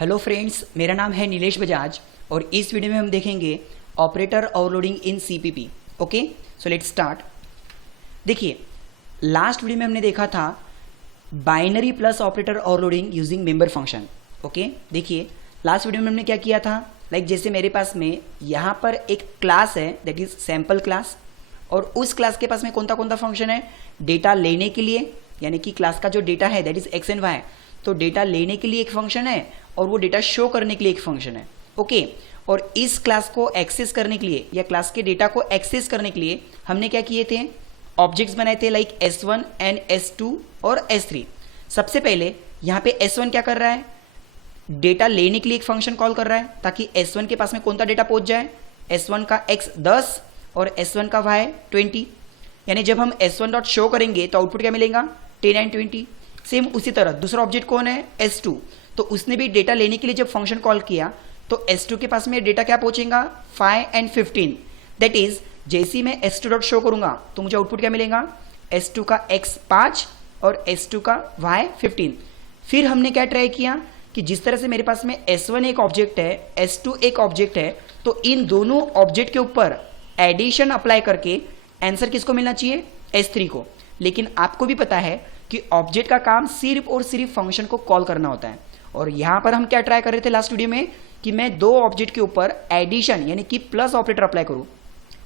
Hello friends, मेरा नाम है नीलेश बजाज और इस वीडियो में हम देखेंगे operator overloading in CPP. Okay, so let's start. देखिए, लास्ट वीडियो में हमने देखा था binary plus operator overloading using member function. Okay, देखिए लास्ट वीडियो में हमने क्या किया था, जैसे मेरे पास में यहाँ पर एक क्लास है दैट इज सैम्पल क्लास, और उस क्लास के पास में कौन सा फंक्शन है, डेटा लेने के लिए, यानी कि क्लास का जो डेटा है that is x and y, तो डेटा लेने के लिए एक फंक्शन है और वो डेटा शो करने के लिए एक फंक्शन है। ओके, और इस क्लास को एक्सेस करने के लिए या क्लास के डेटा को एक्सेस करने के लिए हमने क्या किए थे, ऑब्जेक्ट्स बनाए थे लाइक S1 एंड S2 और S3। सबसे पहले यहाँ पे S1 क्या कर रहा है, डेटा लेने के लिए एक फंक्शन कॉल कर रहा है ताकि S1 के पास में कौन सा डेटा पहुंच जाए, S1 का X 10 और S1 का Y 20। यानी जब हम S1 डॉट शो करेंगे तो आउटपुट क्या मिलेगा, 10 एंड 20। सेम उसी तरह दूसरा ऑब्जेक्ट कौन है, S2, तो उसने भी डेटा लेने के लिए जब फंक्शन कॉल किया तो S2 के पास में डेटा क्या पहुंचेगा, 5 एंड 15। दैट इज जैसे ही मैं S2 डॉट शो करूंगा तो मुझे आउटपुट क्या मिलेगा, S2 का X 5 और S2 का Y 15। फिर हमने क्या ट्राई किया कि जिस तरह से मेरे पास में S1 एक ऑब्जेक्ट है, S2 एक ऑब्जेक्ट है, तो इन दोनों ऑब्जेक्ट के ऊपर एडिशन अप्लाई करके आंसर किसको मिलना चाहिए, S3 को। लेकिन आपको भी पता है कि ऑब्जेक्ट का काम सिर्फ और सिर्फ फंक्शन को कॉल करना होता है, और यहां पर हम क्या ट्राई कर रहे थे लास्ट वीडियो में कि मैं दो ऑब्जेक्ट के ऊपर एडिशन यानी कि प्लस ऑपरेटर अप्लाई करूं,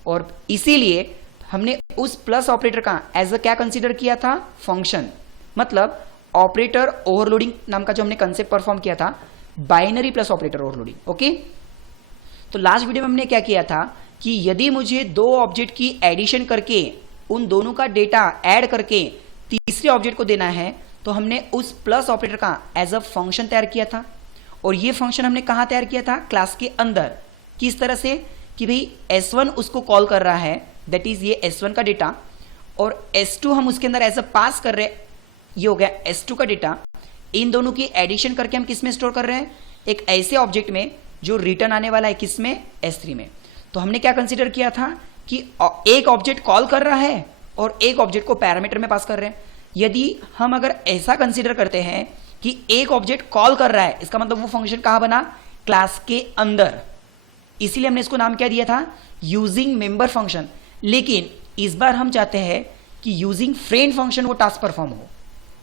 और इसीलिए हमने उस प्लस ऑपरेटर का एज अ क्या कंसीडर किया था, फंक्शन। मतलब ऑपरेटर ओवरलोडिंग नाम का जो हमने कंसेप्ट परफॉर्म किया था, binary plus operator overloading. Okay, तो लास्ट वीडियो में हमने क्या किया था कि यदि मुझे दो ऑब्जेक्ट की एडिशन करके उन दोनों का डेटा ऐड करके तीसरे ऑब्जेक्ट को देना है तो हमने उस प्लस ऑपरेटर का एज अ फंक्शन तैयार किया था। और ये फंक्शन हमने कहां तैयार किया था, क्लास के अंदर। किस तरह से कि भाई S1 उसको कॉल कर रहा है, दैट इज ये S1 का डेटा, और S2 हम उसके अंदर एज अ पास कर रहे हैं, ये हो गया S2 का डेटा। इन दोनों की एडिशन करके हम किस में स्टोर कर रहे हैं, एक ऐसे ऑब्जेक्ट में जो रिटर्न आने वाला है किसमें, S3 में। तो हमने क्या कंसिडर किया था कि एक ऑब्जेक्ट कॉल कर रहा है और एक ऑब्जेक्ट को पैरामीटर में पास कर रहे हैं। यदि हम अगर ऐसा कंसीडर करते हैं कि एक ऑब्जेक्ट कॉल कर रहा है, इसका मतलब वो फंक्शन कहां बना, क्लास के अंदर। इसीलिए हमने इसको नाम क्या दिया था, यूजिंग मेंबर फंक्शन। लेकिन इस बार हम चाहते हैं कि यूजिंग फ्रेंड फंक्शन वो टास्क परफॉर्म हो।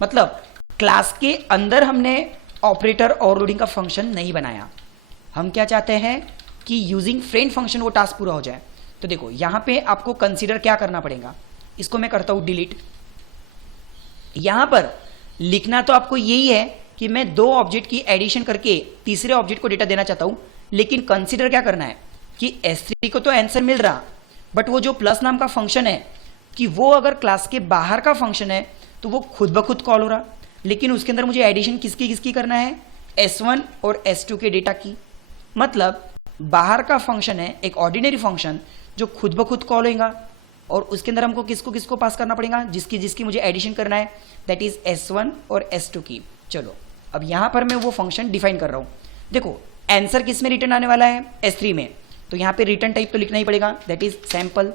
मतलब क्लास के अंदर हमने ऑपरेटर ओवरलोडिंग का फंक्शन नहीं बनाया, हम क्या चाहते हैं कि यूजिंग फ्रेंड फंक्शन वो टास्क पूरा हो जाए। तो देखो यहां पे आपको कंसीडर क्या करना पड़ेगा, इसको मैं करता हूं डिलीट। यहां पर लिखना तो आपको यही है कि मैं दो ऑब्जेक्ट की एडिशन करके तीसरे ऑब्जेक्ट को डेटा देना चाहता हूं, लेकिन कंसीडर क्या करना है कि S3 को तो आंसर मिल रहा, बट वो जो प्लस नाम का फंक्शन है कि वो अगर क्लास के बाहर का फंक्शन है तो वो खुद ब खुद कॉल हो रहा, लेकिन उसके अंदर मुझे एडिशन किसकी किसकी करना है, S1 और S2 के डेटा की। मतलब बाहर का फंक्शन है एक ऑर्डिनरी फंक्शन जो खुद ब खुद कॉल होगा, और उसके अंदर हमको किसको किसको पास करना पड़ेगा, जिसकी जिसकी मुझे एडिशन करना है, दैट इज S1 और S2 की। चलो अब यहां पर मैं वो फंक्शन डिफाइन कर रहा हूं। देखो आंसर किस में रिटर्न आने वाला है, S3 में, तो यहां पे रिटर्न टाइप तो लिखना ही पड़ेगा, दैट इज सैंपल।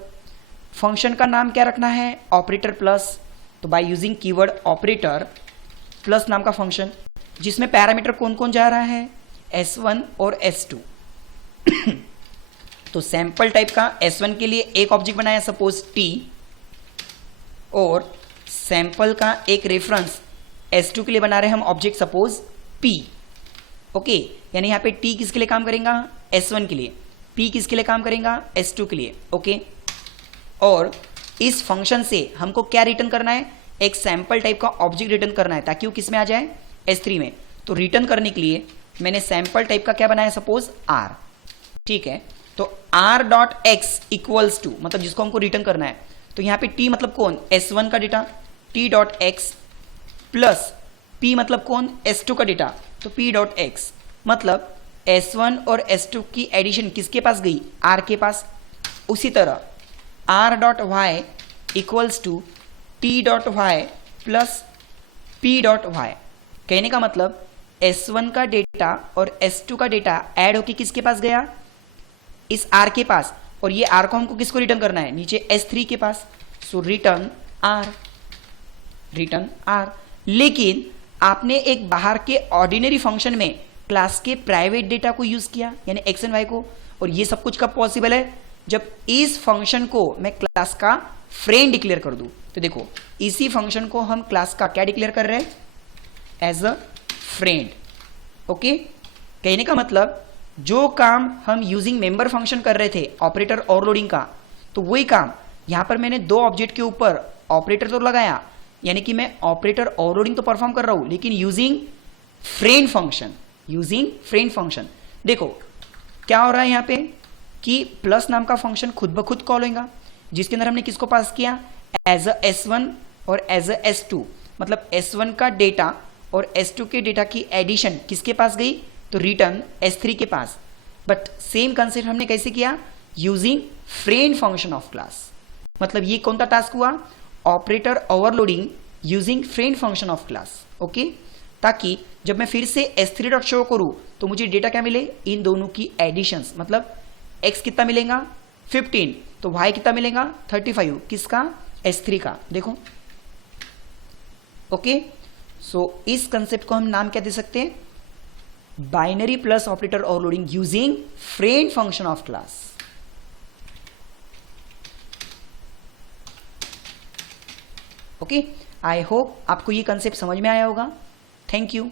फंक्शन का नाम क्या रखना है, ऑपरेटर प्लस, तो by using keyword operator plus नाम का फंक्शन, जिसमें पैरामीटर कौन कौन जा रहा है, S1 और S2। तो सैंपल टाइप का S1 के लिए एक ऑब्जेक्ट बनाया सपोज T, और सैंपल का एक रेफरेंस S2 के लिए बना रहे हम ऑब्जेक्ट सपोज P। ओके, यानी यहां पे T किसके लिए काम करेगा, S1 के लिए, P किसके लिए काम करेगा, S2 के लिए। ओके, और इस फंक्शन से हमको क्या रिटर्न करना है, एक सैंपल टाइप का ऑब्जेक्ट रिटर्न करना है ताकि वो किस में आ जाए, S3 में। तो रिटर्न करने के लिए मैंने सैंपल टाइप का क्या बनाया, सपोज R। ठीक है, तो R dot x equals to, मतलब जिसको हमको रिटर्न करना है, तो यहां पे T मतलब कौन, S1 का data, T dot x, plus P मतलब कौन, S2 का डेटा, तो P डॉट एक्स। मतलब S1 और S2 की एडिशन किसके पास गई, R के पास। उसी तरह R dot y equals to T dot y plus P dot y. कहने का मतलब S1 का डेटा और S2 का डेटा ऐड होके किसके पास गया, इस R के पास, और ये R को हमको किसको रिटर्न करना है, नीचे S3 के पास। सो रिटर्न R, रिटर्न R। लेकिन आपने एक बाहर के ऑर्डिनरी फंक्शन में क्लास के प्राइवेट डेटा को यूज किया, यानी एक्स एंड वाई को। और ये सब कुछ कब पॉसिबल है, जब इस फंक्शन को मैं क्लास का फ्रेंड डिक्लेयर कर दूं। तो देखो इसी फंक्शन को हम क्लास का क्या डिक्लेयर कर रहे हैं, एज अ फ्रेंड। ओके, कहने का मतलब जो काम हम यूजिंग मेंबर फंक्शन कर रहे थे ऑपरेटर ओवरलोडिंग का, तो वही काम यहां पर मैंने दो ऑब्जेक्ट के ऊपर ऑपरेटर तो लगाया, यानी कि मैं ऑपरेटर ओवरलोडिंग तो परफॉर्म कर रहा हूं, लेकिन using friend function, using friend function. देखो क्या हो रहा है यहां पे कि प्लस नाम का फंक्शन खुद ब खुद कॉल होगा, जिसके अंदर हमने किसको पास किया, एज अ S1 और एज अ S2। मतलब S1 का डेटा और S2 के डेटा की एडिशन किसके पास गई, तो रिटर्न S3 के पास। बट सेम कंसेप्ट हमने कैसे किया, using friend function of class. मतलब ये कौन सा टास्क हुआ, operator overloading using friend function of class. Okay, ताकि जब मैं फिर से S3 डॉट शो करूं तो मुझे डेटा क्या मिले, इन दोनों की एडिशंस। मतलब x कितना मिलेगा 15, तो y कितना मिलेगा 35, किसका, S3 का। देखो ओके, सो इस कंसेप्ट को हम नाम क्या दे सकते हैं, binary plus operator overloading using friend function of class. Okay, I hope आपको ये कंसेप्ट समझ में आया होगा। Thank you.